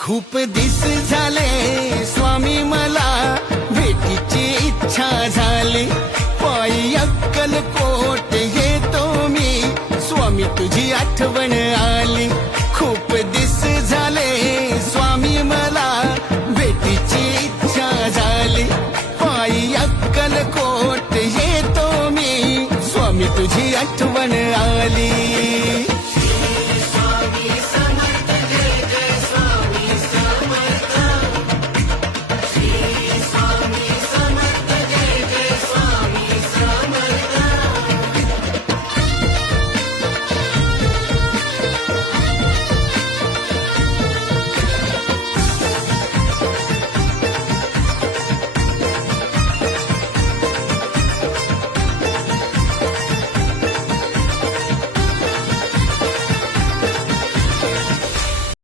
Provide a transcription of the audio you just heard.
खूप दिस झाले स्वामी मला भेटीची इच्छा झाली पायी अक्कलकोट येतो मी स्वामी तुझी आठवण आली